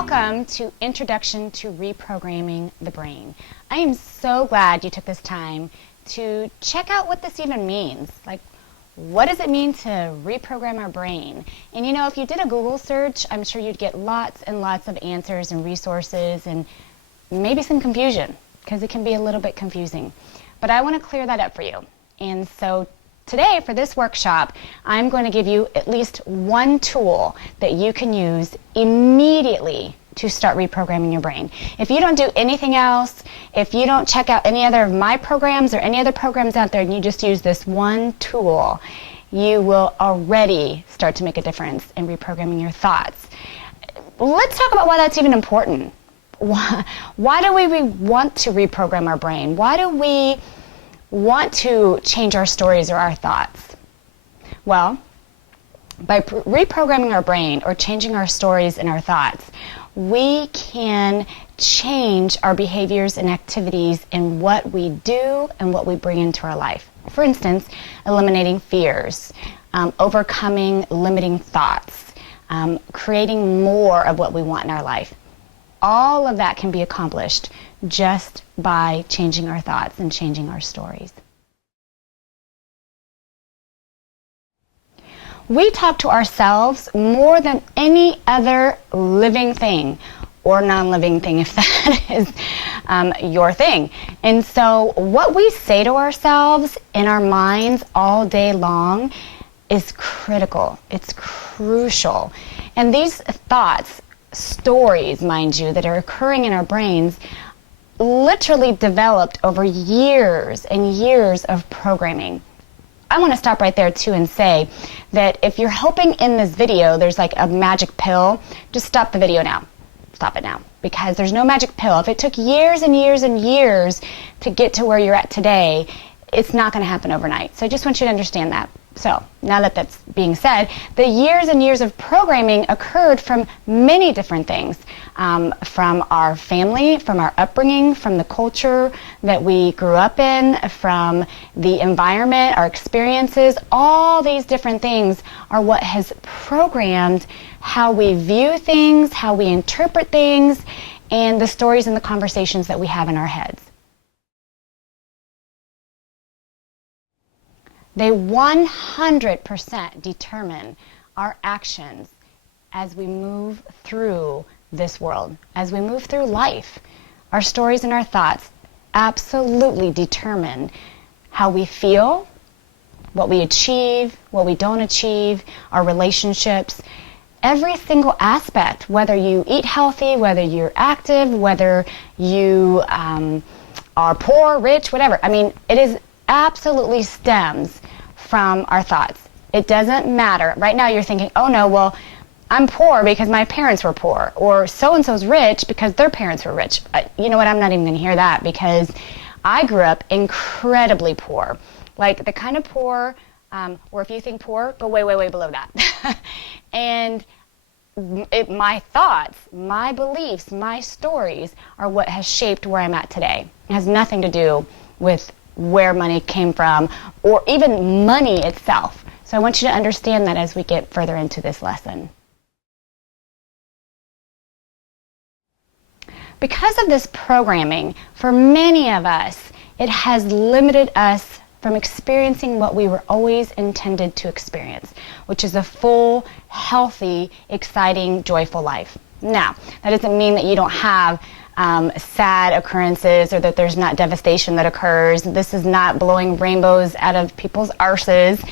Welcome to Introduction to Reprogramming the Brain. I am so glad you took this time to check out what this even means. Like, what does it mean to reprogram our brain? And you know, if you did a Google search, I'm sure you'd get lots and lots of answers and resources and maybe some confusion, because it can be a little bit confusing. But I want to clear that up for you. And so today, for this workshop, I'm going to give you at least one tool that you can use immediately to start reprogramming your brain. If you don't do anything else, if you don't check out any other of my programs or any other programs out there, and you just use this one tool, you will already start to make a difference in reprogramming your thoughts. Let's talk about why that's even important. Why do we want to reprogram our brain? Why do we want to change our stories or our thoughts? Well, by reprogramming our brain or changing our stories and our thoughts, we can change our behaviors and activities in what we do and what we bring into our life. For instance, eliminating fears, overcoming limiting thoughts, creating more of what we want in our life. All of that can be accomplished just by changing our thoughts and changing our stories. We talk to ourselves more than any other living thing or non-living thing, if that is your thing. And so what we say to ourselves in our minds all day long is critical. It's crucial. And these thoughts, stories, mind you, that are occurring in our brains literally developed over years and years of programming. I want to stop right there too and say that if you're hoping in this video there's like a magic pill, just stop the video now. Stop it now, because there's no magic pill. If it took years and years and years to get to where you're at today, it's not going to happen overnight. So I just want you to understand that. So now that that's being said, the years and years of programming occurred from many different things, from our family, from our upbringing, from the culture that we grew up in, from the environment, our experiences. All these different things are what has programmed how we view things, how we interpret things, and the stories and the conversations that we have in our heads. They 100% determine our actions as we move through this world, as we move through life. Our stories and our thoughts absolutely determine how we feel, what we achieve, what we don't achieve, our relationships, every single aspect, whether you eat healthy, whether you're active, whether you are poor, rich, whatever. I mean, it is absolutely stems from our thoughts. It doesn't matter. Right now you're thinking, oh no, well, I'm poor because my parents were poor, or so-and-so's rich because their parents were rich. You know what, I'm not even going to hear that, because I grew up incredibly poor. Like the kind of poor, or if you think poor, go way, way, way below that. And my thoughts, my beliefs, my stories are what has shaped where I'm at today. It has nothing to do with where money came from, or even money itself. So I want you to understand that as we get further into this lesson. Because of this programming, for many of us, it has limited us from experiencing what we were always intended to experience, which is a full, healthy, exciting, joyful life. Now, that doesn't mean that you don't have sad occurrences, or that there's not devastation that occurs. This is not blowing rainbows out of people's arses.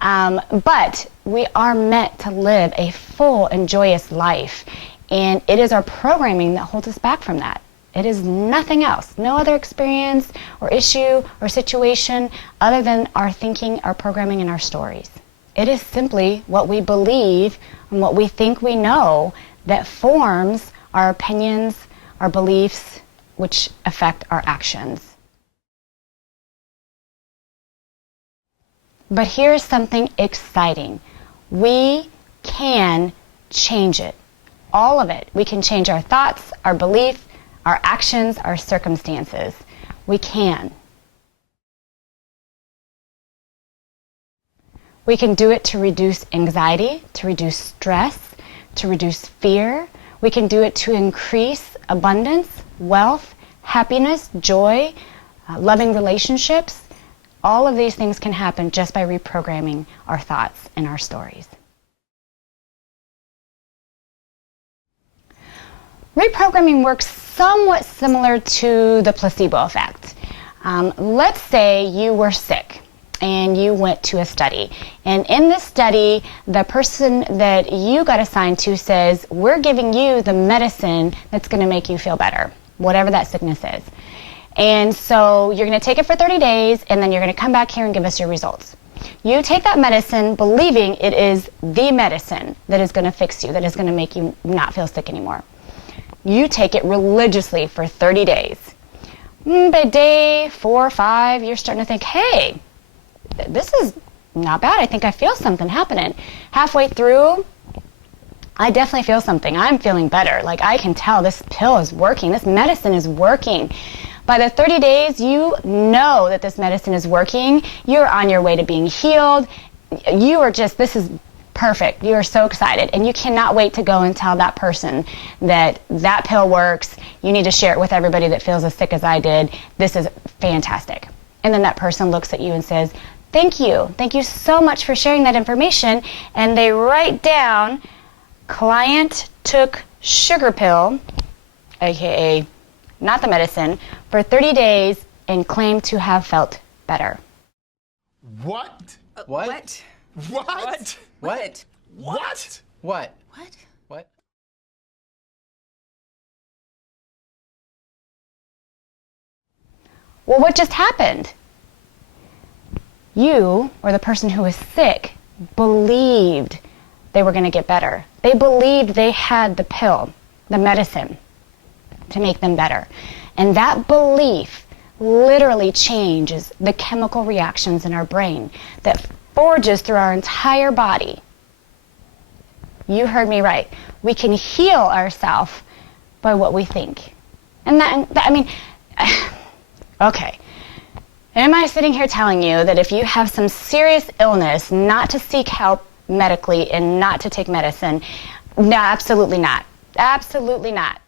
But we are meant to live a full and joyous life. And it is our programming that holds us back from that. It is nothing else. No other experience or issue or situation other than our thinking, our programming, and our stories. It is simply what we believe and what we think we know that forms our opinions, our beliefs, which affect our actions. But here's something exciting. We can change it. All of it. We can change our thoughts, our beliefs, our actions, our circumstances. We can. We can do it to reduce anxiety, to reduce stress, to reduce fear. We can do it to increase abundance, wealth, happiness, joy, loving relationships. All of these things can happen just by reprogramming our thoughts and our stories. Reprogramming works somewhat similar to the placebo effect. Let's say you were sick and you went to a study. And in this study, the person that you got assigned to says, we're giving you the medicine that's going to make you feel better, whatever that sickness is. And so you're going to take it for 30 days, and then you're going to come back here and give us your results. You take that medicine believing it is the medicine that is going to fix you, that is going to make you not feel sick anymore. You take it religiously for 30 days. By day 4 or 5, you're starting to think, hey, this is not bad. I think I feel something happening. Halfway through, I definitely feel something. I'm feeling better. Like, I can tell this pill is working. This medicine is working. By the 30 days, you know that this medicine is working. You're on your way to being healed. You are just, this is perfect. You are so excited. And you cannot wait to go and tell that person that that pill works. You need to share it with everybody that feels as sick as I did. This is fantastic. And then that person looks at you and says, thank you. Thank you so much for sharing that information. And they write down, client took sugar pill, aka not the medicine, for 30 days and claimed to have felt better. What? What? What? What? What? What? What? What? Well, what just happened? You, or the person who was sick, believed they were going to get better. They believed they had the pill, the medicine, to make them better. And that belief literally changes the chemical reactions in our brain that forges through our entire body. You heard me right. We can heal ourselves by what we think. And that I mean, okay. Am I sitting here telling you that if you have some serious illness, not to seek help medically and not to take medicine? No, absolutely not. Absolutely not.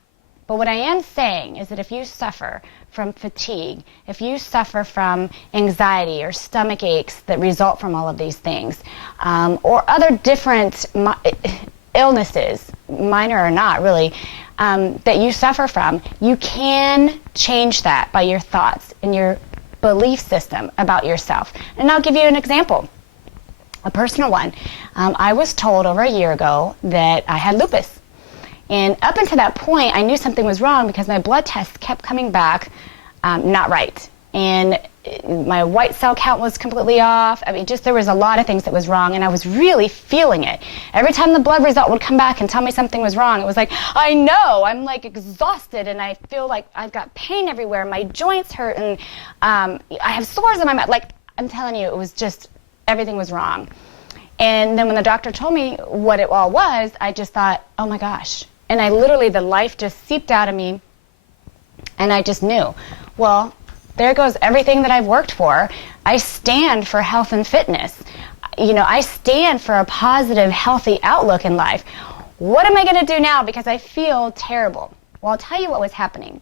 But what I am saying is that if you suffer from fatigue, if you suffer from anxiety or stomach aches that result from all of these things, or other different illnesses, minor or not really, that you suffer from, you can change that by your thoughts and your belief system about yourself. And I'll give you an example, a personal one. I was told over a year ago that I had lupus. And up until that point, I knew something was wrong because my blood tests kept coming back not right. And my white cell count was completely off. I mean, just there was a lot of things that was wrong, and I was really feeling it. Every time the blood result would come back and tell me something was wrong, it was like, I know, I'm like exhausted, and I feel like I've got pain everywhere. My joints hurt, and I have sores in my mouth. Like, I'm telling you, it was just, everything was wrong. And then when the doctor told me what it all was, I just thought, oh my gosh. And I literally, the life just seeped out of me, and I just knew, well, there goes everything that I've worked for. I stand for health and fitness. You know, I stand for a positive, healthy outlook in life. What am I going to do now because I feel terrible? Well, I'll tell you what was happening.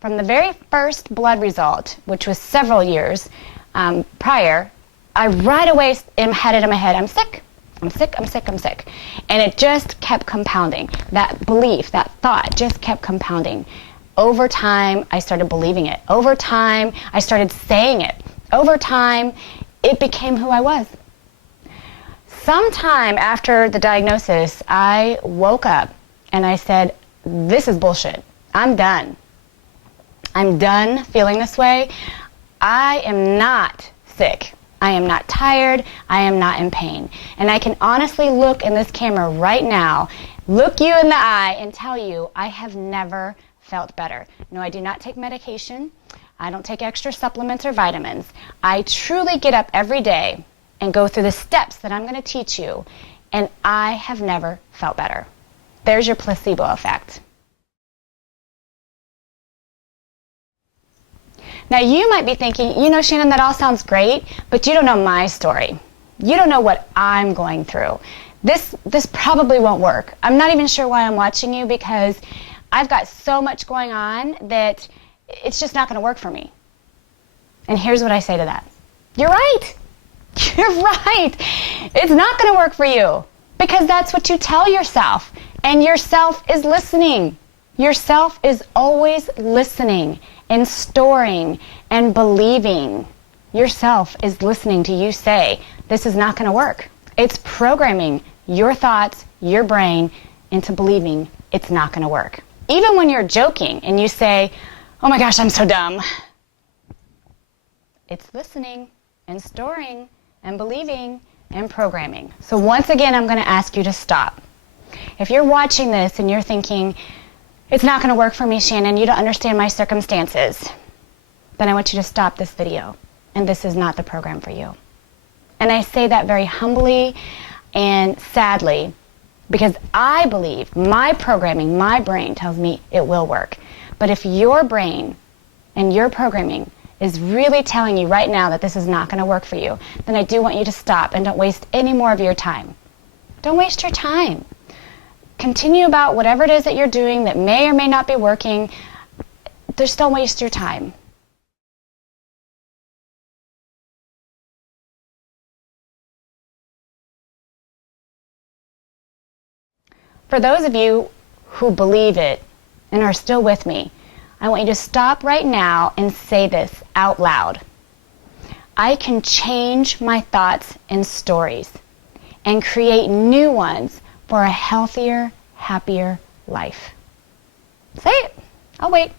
From the very first blood result, which was several years prior, I right away had it in my head, I'm sick. I'm sick, I'm sick, I'm sick. And it just kept compounding. That belief, that thought just kept compounding. Over time, I started believing it. Over time, I started saying it. Over time, it became who I was. Sometime after the diagnosis, I woke up and I said, this is bullshit. I'm done. I'm done feeling this way. I am not sick. I am not tired. I am not in pain. And I can honestly look in this camera right now, look you in the eye, and tell you I have never felt better. No, I do not take medication. I don't take extra supplements or vitamins. I truly get up every day and go through the steps that I'm going to teach you, and I have never felt better. There's your placebo effect. Now, you might be thinking, you know, Shannon, that all sounds great, but you don't know my story. You don't know what I'm going through. this probably won't work. I'm not even sure why I'm watching you, because I've got so much going on that it's just not going to work for me. And here's what I say to that. You're right. You're right. It's not going to work for you, because that's what you tell yourself. And yourself is listening. Yourself is always listening and storing and believing. Yourself is listening to you say, this is not going to work. It's programming your thoughts, your brain, into believing it's not going to work. Even when you're joking and you say, oh my gosh, I'm so dumb. It's listening and storing and believing and programming. So once again, I'm going to ask you to stop. If you're watching this and you're thinking, it's not going to work for me, Shannon, you don't understand my circumstances, then I want you to stop this video. And this is not the program for you. And I say that very humbly and sadly, because I believe my programming, my brain tells me it will work. But if your brain and your programming is really telling you right now that this is not going to work for you, then I do want you to stop and don't waste any more of your time. Don't waste your time. Continue about whatever it is that you're doing that may or may not be working. Just don't waste your time. For those of you who believe it and are still with me, I want you to stop right now and say this out loud. I can change my thoughts and stories and create new ones for a healthier, happier life. Say it. I'll wait.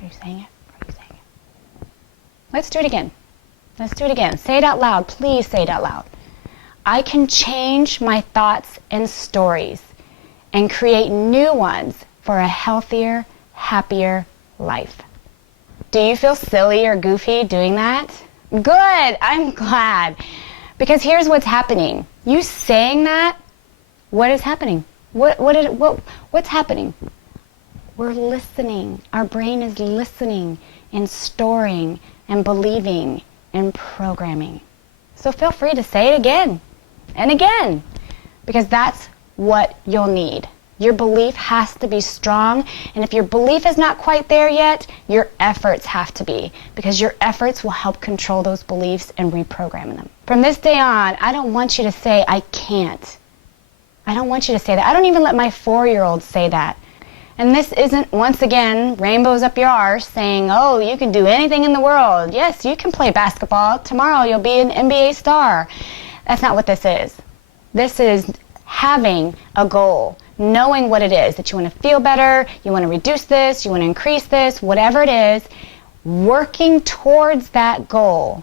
Are you saying it? Are you saying it? Let's do it again. Let's do it again. Say it out loud. Please say it out loud. I can change my thoughts and stories and create new ones for a healthier, happier life. Do you feel silly or goofy doing that? Good. I'm glad. Because here's what's happening. You saying that, what is happening? What's happening? We're listening. Our brain is listening and storing and believing and programming. So feel free to say it again and again, because that's what you'll need. Your belief has to be strong, and if your belief is not quite there yet, your efforts have to be, because your efforts will help control those beliefs and reprogram them. From this day on, I don't want you to say, I can't. I don't want you to say that. I don't even let my 4-year-old say that. And this isn't, once again, rainbows up your arse saying, oh, you can do anything in the world. Yes, you can play basketball. Tomorrow you'll be an NBA star. That's not what this is. This is having a goal, knowing what it is, that you want to feel better, you want to reduce this, you want to increase this, whatever it is, working towards that goal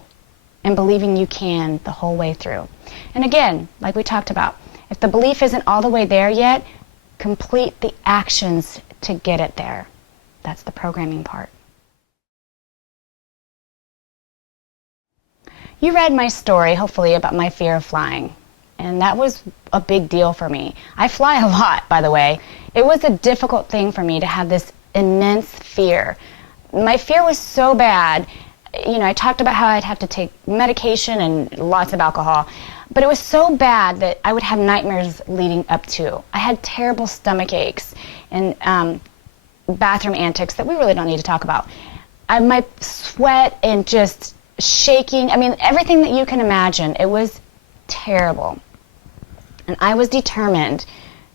and believing you can the whole way through. And again, like we talked about, if the belief isn't all the way there yet, complete the actions to get it there. That's the programming part. You read my story, hopefully, about my fear of flying. And that was a big deal for me. I fly a lot, by the way. It was a difficult thing for me to have this immense fear. My fear was so bad. You know, I talked about how I'd have to take medication and lots of alcohol. But it was so bad that I would have nightmares leading up to. I had terrible stomach aches and bathroom antics that we really don't need to talk about. My sweat and just shaking. I mean, everything that you can imagine. It was terrible. And I was determined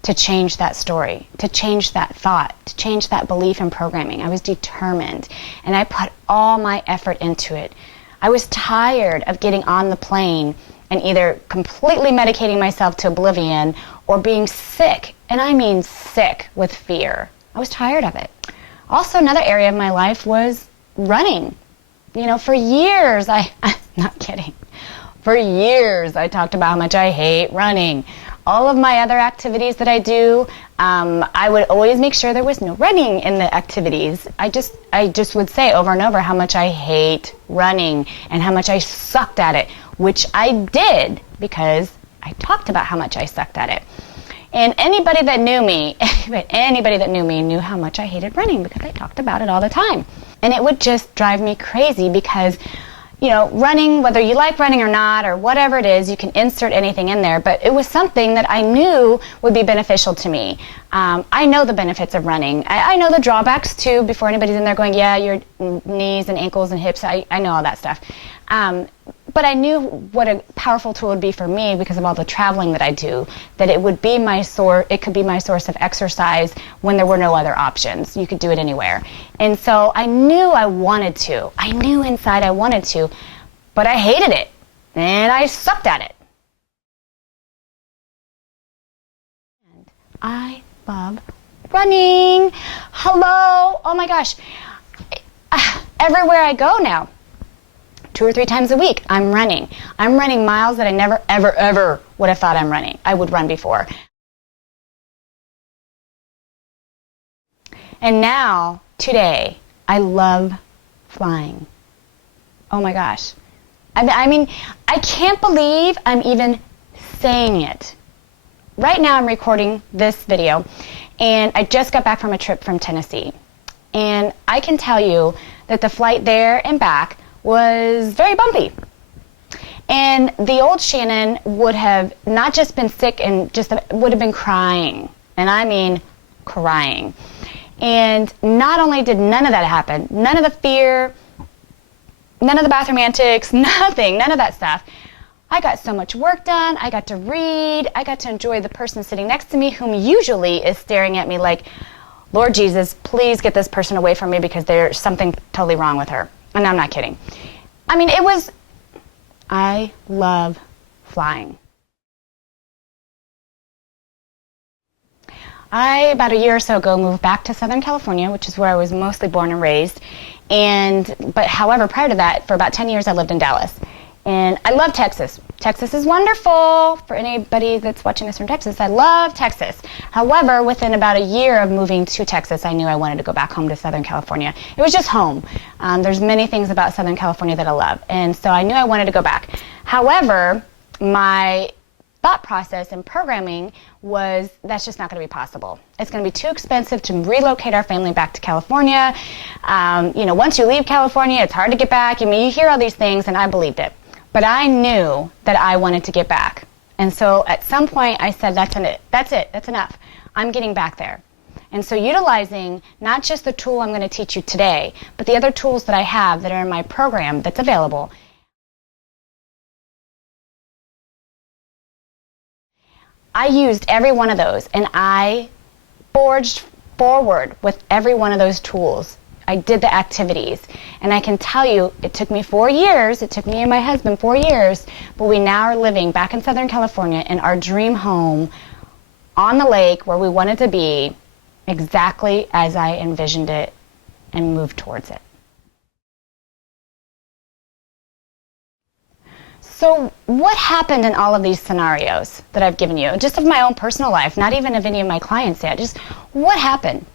to change that story, to change that thought, to change that belief in programming. I was determined. And I put all my effort into it. I was tired of getting on the plane and either completely medicating myself to oblivion or being sick, and I mean sick with fear. I was tired of it. Also, another area of my life was running. You know, for years, I'm not kidding. For years, I talked about how much I hate running. All of my other activities that I do, I would always make sure there was no running in the activities. I just would say over and over how much I hate running and how much I sucked at it, which I did because I talked about how much I sucked at it. And anybody that knew me knew how much I hated running because I talked about it all the time. And it would just drive me crazy because running, whether you like running or not, or whatever it is, you can insert anything in there. But it was something that I knew would be beneficial to me. I know the benefits of running. I know the drawbacks too, before anybody's in there going, yeah, your knees and ankles and hips, I know all that stuff. But I knew what a powerful tool would be for me because of all the traveling that I do, that it would be it could be my source of exercise when there were no other options. You could do it anywhere. And so I knew I wanted to. I knew inside I wanted to, but I hated it. And I sucked at it. And I love running. Hello. Oh my gosh. Everywhere I go now, 2 or 3 times a week, I'm running. I'm running miles that I never, ever, ever would have thought I would run before. And now, today, I love flying. Oh my gosh. I mean, I can't believe I'm even saying it. Right now, I'm recording this video, and I just got back from a trip from Tennessee. And I can tell you that the flight there and back was very bumpy. And the old Shannon would have not just been sick and would have been crying. And I mean crying. And not only did none of that happen, none of the fear, none of the bathroom antics, nothing, none of that stuff. I got so much work done. I got to read. I got to enjoy the person sitting next to me, whom usually is staring at me like, Lord Jesus, please get this person away from me because there's something totally wrong with her. And I'm not kidding. I mean, I love flying. About a year or so ago, moved back to Southern California, which is where I was mostly born and raised. However, prior to that, for about 10 years, I lived in Dallas. And I love Texas. Texas is wonderful. For anybody that's watching this from Texas, I love Texas. However, within about a year of moving to Texas, I knew I wanted to go back home to Southern California. It was just home. There's many things about Southern California that I love. And so I knew I wanted to go back. However, my thought process and programming was that's just not going to be possible. It's going to be too expensive to relocate our family back to California. Once you leave California, it's hard to get back. I mean, you hear all these things, and I believed it. But I knew that I wanted to get back. And so at some point I said, that's it, that's enough. I'm getting back there. And so utilizing not just the tool I'm going to teach you today, but the other tools that I have that are in my program that's available. I used every one of those, and I forged forward with every one of those tools. I did the activities, and I can tell you it took me 4 years, it took me and my husband 4 years, but we now are living back in Southern California in our dream home on the lake where we wanted to be, exactly as I envisioned it and moved towards it. So what happened in all of these scenarios that I've given you, just of my own personal life, not even of any of my clients yet, just what happened?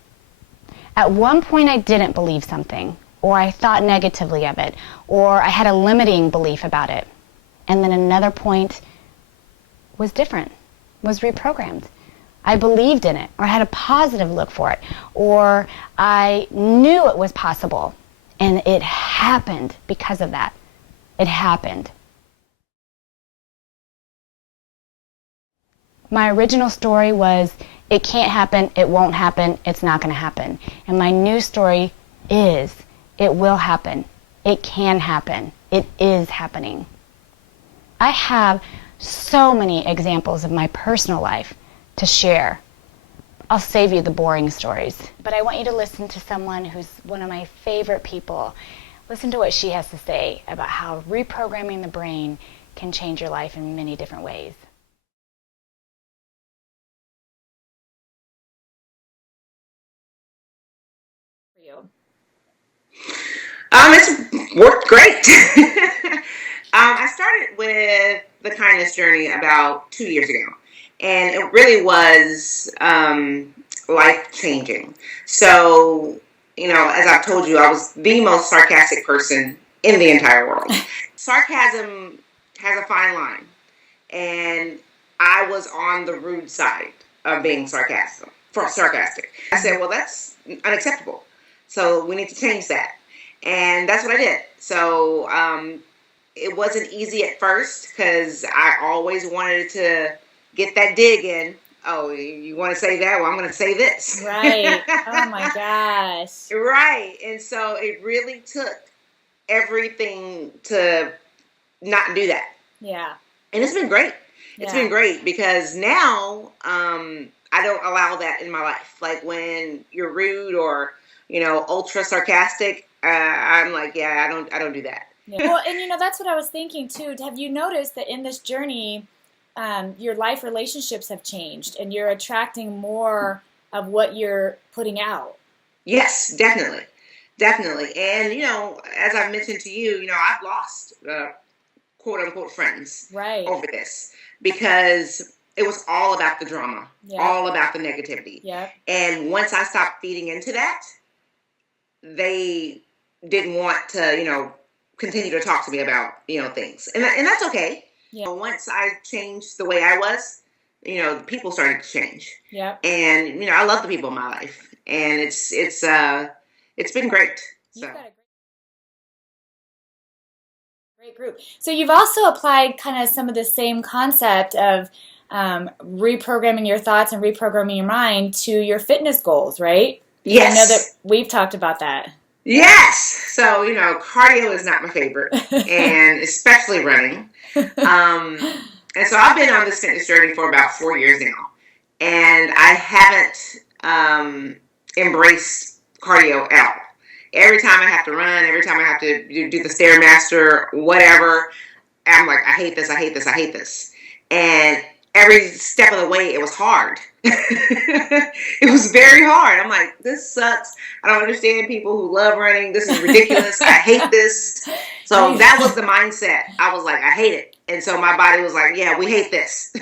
At one point I didn't believe something, or I thought negatively of it, or I had a limiting belief about it. And then another point was different, was reprogrammed. I believed in it, or I had a positive look for it, or I knew it was possible. And it happened because of that. It happened. My original story was, it can't happen, it won't happen, it's not going to happen. And my new story is, it will happen, it can happen, it is happening. I have so many examples of my personal life to share. I'll save you the boring stories, but I want you to listen to someone who's one of my favorite people. Listen to what she has to say about how reprogramming the brain can change your life in many different ways. It's worked great. I started with the kindness journey about 2 years ago, and it really was life-changing. So, as I've told you, I was the most sarcastic person in the entire world. Sarcasm has a fine line, and I was on the rude side of being sarcastic. I said, well, that's unacceptable. So we need to change that. And that's what I did. So it wasn't easy at first because I always wanted to get that dig in. Oh, you want to say that? Well, I'm going to say this. Right. Oh my gosh. Right. And so it really took everything to not do that. Yeah. And it's been great. Yeah. It's been great because now I don't allow that in my life. Like when you're rude or, ultra sarcastic, I'm like, yeah, I don't do that. Yeah. Well, and that's what I was thinking too. Have you noticed that in this journey, your life relationships have changed and you're attracting more of what you're putting out? Yes, definitely. Definitely. And, as I've mentioned to you, I've lost quote unquote friends right. over this because it was all about the drama, all about the negativity. Yeah. And once I stopped feeding into that, they didn't want to, continue to talk to me about, things. And that's okay. Yeah. Once I changed the way I was, people started to change. Yeah. And, I love the people in my life. And it's been great. So. You've got a great group. So you've also applied kind of some of the same concept of reprogramming your thoughts and reprogramming your mind to your fitness goals, right? Yes. I know that we've talked about that. Yes. So, cardio is not my favorite, and especially running. And so I've been on this fitness journey for about 4 years now, and I haven't embraced cardio at all. Every time I have to run, every time I have to do the Stairmaster, whatever, I'm like, I hate this, I hate this, I hate this. And every step of the way, it was hard. It was very hard. I'm like, this sucks. I don't understand people who love running. This is ridiculous. I hate this. So that was the mindset. I was like, I hate it. And so my body was like, yeah, we hate this.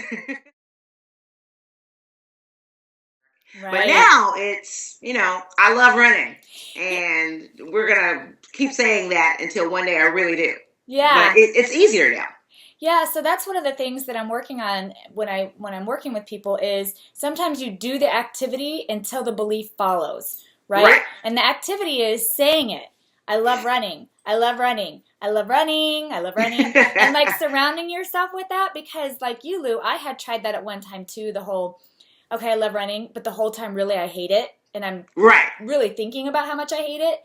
Right. But now it's, I love running. And we're going to keep saying that until one day I really do. Yeah. But it's easier now. Yeah, so that's one of the things that I'm working on when I'm working with people is sometimes you do the activity until the belief follows, right? And the activity is saying it. I love running. I love running. I love running. I love running. And like surrounding yourself with that because like you, Lou, I had tried that at one time too, the whole, okay, I love running, but the whole time really I hate it. And I'm really thinking about how much I hate it.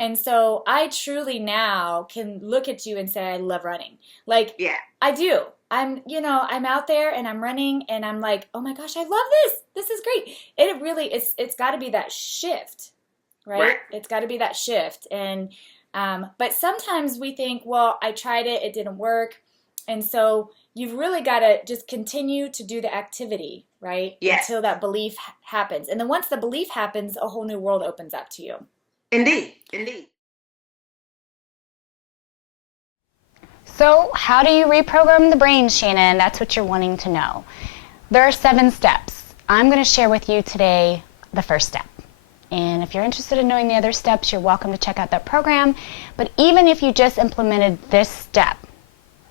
And so I truly now can look at you and say, I love running. Like, yeah. I do. I'm out there and I'm running and I'm like, oh my gosh, I love this. This is great. It really, it's got to be that shift, right? It's got to be that shift. And, but sometimes we think, well, I tried it. It didn't work. And so you've really got to just continue to do the activity, right? Yes. Until that belief happens. And then once the belief happens, a whole new world opens up to you. Indeed, indeed. So how do you reprogram the brain, Shannon? That's what you're wanting to know. There are 7 steps. I'm going to share with you today the first step. And if you're interested in knowing the other steps, you're welcome to check out that program. But even if you just implemented this step,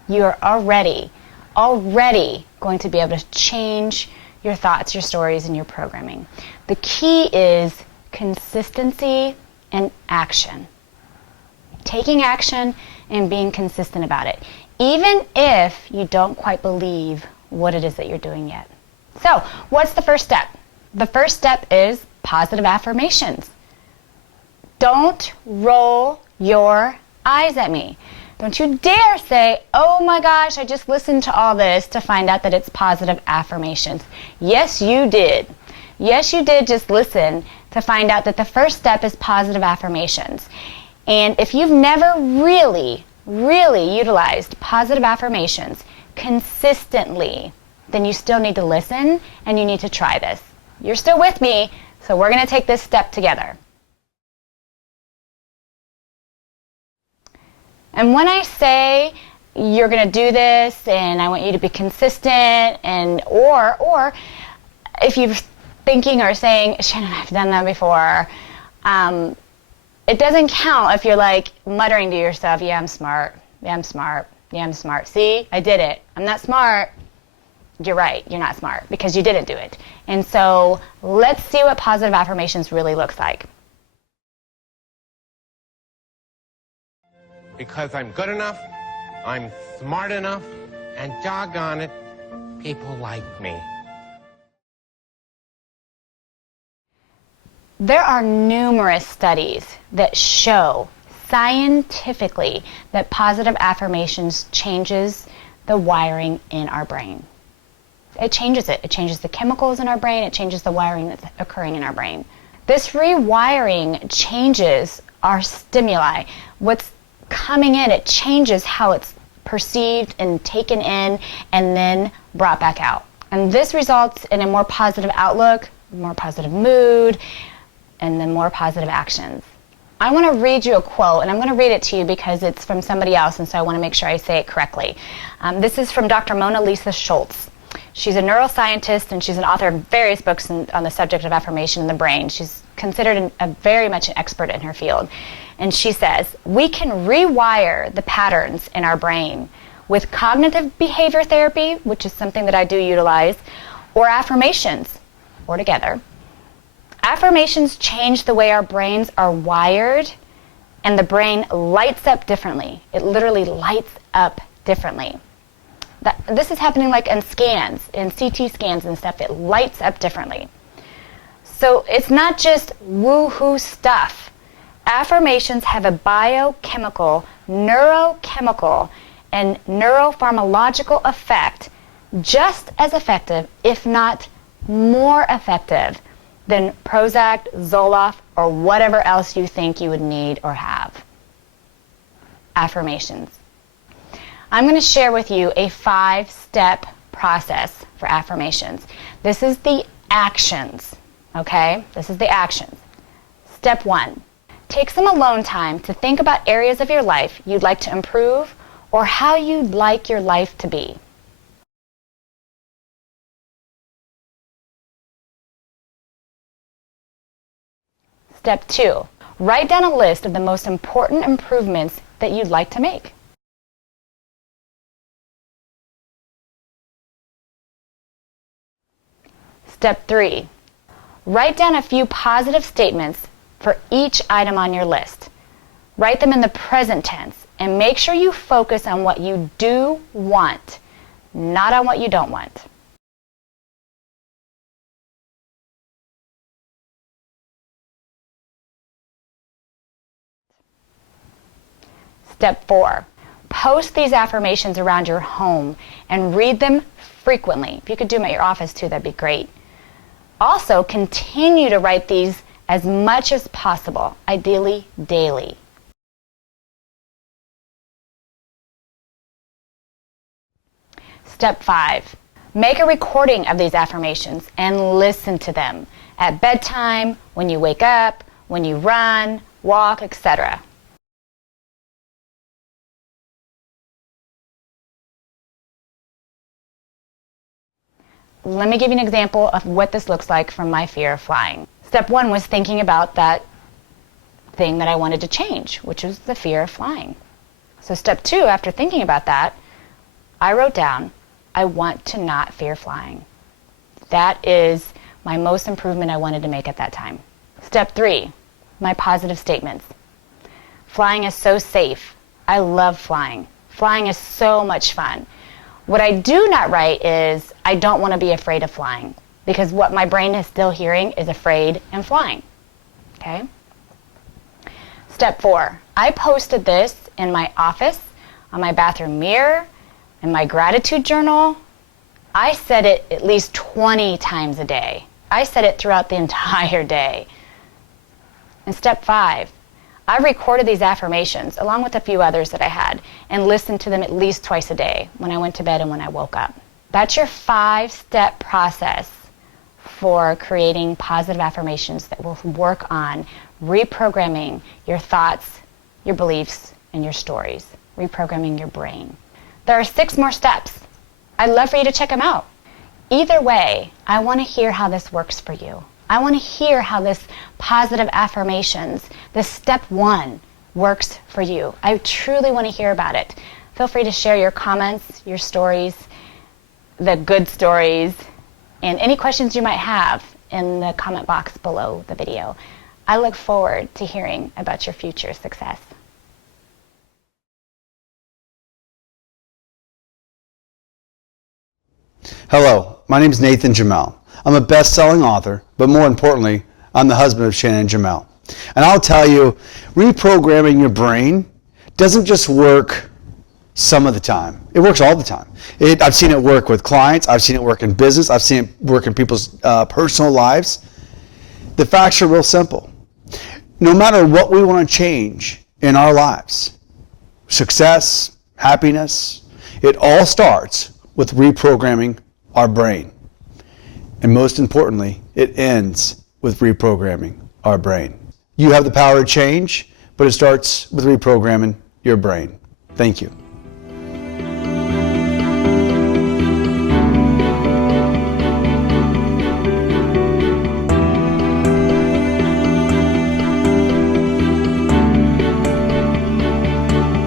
you're already going to be able to change your thoughts, your stories, and your programming. The key is consistency and action. Taking action and being consistent about it, even if you don't quite believe what it is that you're doing yet. So, what's the first step? The first step is positive affirmations. Don't roll your eyes at me. Don't you dare say, oh my gosh, I just listened to all this to find out that it's positive affirmations. Yes, you did. Yes, you did just listen to find out that the first step is positive affirmations. And if you've never really utilized positive affirmations consistently, then you still need to listen and you need to try this. You're still with me, so we're going to take this step together. And when I say you're going to do this and I want you to be consistent and or if you're thinking or saying, Shannon, I've done that before, it doesn't count if you're like muttering to yourself, yeah, I'm smart, yeah, I'm smart, yeah, I'm smart. See, I did it. I'm not smart. You're right, you're not smart because you didn't do it. And so let's see what positive affirmations really looks like. Because I'm good enough, I'm smart enough, and doggone it, people like me. There are numerous studies that show scientifically that positive affirmations changes the wiring in our brain. It changes it. It changes the chemicals in our brain. It changes the wiring that's occurring in our brain. This rewiring changes our stimuli. What's coming in, it changes how it's perceived and taken in and then brought back out. And this results in a more positive outlook, more positive mood, and then more positive actions. I want to read you a quote, and I'm going to read it to you because it's from somebody else, and so I want to make sure I say it correctly. This is from Dr. Mona Lisa Schultz. She's a neuroscientist, and she's an author of various books on the subject of affirmation in the brain. She's considered very much an expert in her field. And she says, we can rewire the patterns in our brain with cognitive behavior therapy, which is something that I do utilize, or affirmations, or together. Affirmations change the way our brains are wired, and the brain lights up differently. It literally lights up differently. This is happening like in scans, in CT scans and stuff. It lights up differently. So it's not just woo-hoo stuff. Affirmations have a biochemical, neurochemical, and neuropharmacological effect just as effective, if not more effective, than Prozac, Zoloft, or whatever else you think you would need or have. Affirmations. I'm going to share with you a 5-step process for affirmations. This is the actions, okay? This is the actions. Step 1. Take some alone time to think about areas of your life you'd like to improve or how you'd like your life to be. Step 2. Write down a list of the most important improvements that you'd like to make. Step 3. Write down a few positive statements for each item on your list. Write them in the present tense and make sure you focus on what you do want, not on what you don't want. Step 4. Post these affirmations around your home and read them frequently. If you could do them at your office too, that'd be great. Also, continue to write these as much as possible, ideally daily. Step 5. Make a recording of these affirmations and listen to them at bedtime, when you wake up, when you run, walk, etc. Let me give you an example of what this looks like from my fear of flying. Step 1 was thinking about that thing that I wanted to change, which was the fear of flying. So step 2, after thinking about that, I wrote down, I want to not fear flying. That is my most improvement I wanted to make at that time. Step 3, my positive statements. Flying is so safe. I love flying. Flying is so much fun. What I do not write is, I don't want to be afraid of flying, because what my brain is still hearing is afraid and flying. Okay? Step 4, I posted this in my office, on my bathroom mirror, in my gratitude journal. I said it at least 20 times a day. I said it throughout the entire day. And step 5, I recorded these affirmations, along with a few others that I had, and listened to them at least twice a day, when I went to bed and when I woke up. That's your 5-step process for creating positive affirmations that will work on reprogramming your thoughts, your beliefs, and your stories, reprogramming your brain. There are 6 more steps. I'd love for you to check them out. Either way, I want to hear how this works for you. I want to hear how this positive affirmations, this step 1, works for you. I truly want to hear about it. Feel free to share your comments, your stories, the good stories, and any questions you might have in the comment box below the video. I look forward to hearing about your future success. Hello, my name is Nathan Jamel. I'm a best-selling author, but more importantly, I'm the husband of Shannon and Jamel. And I'll tell you, reprogramming your brain doesn't just work some of the time. It works all the time. I've seen it work with clients. I've seen it work in business. I've seen it work in people's personal lives. The facts are real simple. No matter what we want to change in our lives, success, happiness, it all starts with reprogramming our brain. And most importantly, it ends with reprogramming our brain. You have the power to change, but it starts with reprogramming your brain. Thank you.